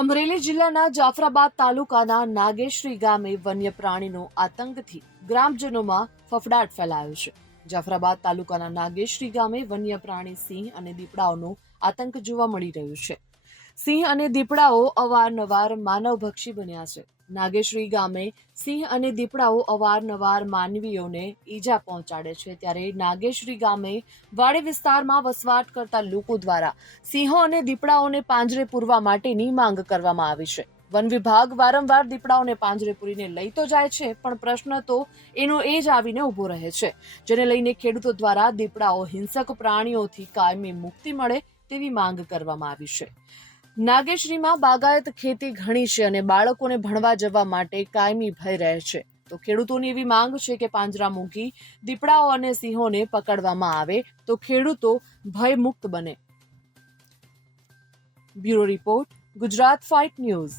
અમરેલી જિલ્લાના જાફરાબાદ તાલુકાના નાગેશ્રી ગામે વન્ય પ્રાણીનો આતંકથી ગ્રામજનોમાં ફફડાટ ફેલાયો છે. જાફરાબાદ તાલુકાના નાગેશ્રી ગામે વન્ય પ્રાણી સિંહ અને દીપડાઓનો આતંક જોવા મળી રહ્યો છે. સિંહ અને દીપડાઓ અવારનવાર માનવભક્ષી બન્યા છે. નાગેશ્રી ગામે સિંહ અને દીપડાઓ અવારનવાર માનવીઓને ઈજા પહોંચાડે છે. ત્યારે નાગેશ્રી ગામે વાડી વિસ્તારમાં વસવાટ કરતા લોકો દ્વારા સિંહો અને દીપડાઓને પાંજરે પૂરવા માટેની માંગ કરવામાં આવી છે. વન વિભાગ વારંવાર દીપડાઓને પાંજરે પૂરીને લઈ તો જાય છે, પણ પ્રશ્ન તો એનો એ જ આવીને ઊભો રહે છે, જેને લઈને ખેડૂતો દ્વારા દીપડાઓ હિંસક પ્રાણીઓથી કાયમી મુક્તિ મળે તેવી માંગ કરવામાં આવી છે. નાગેશ્રીમાં બાગાયત ખેતી ઘણી છે અને બાળકોને ભણવા જવા માટે કાયમી ભય રહે છે. તો ખેડૂતોની એવી માંગ છે કે પાંજરા મૂકી દીપડાઓ અને સિંહોને પકડવામાં આવે તો ખેડૂતો ભયમુક્ત બને. Bureau report, Gujarat fight news.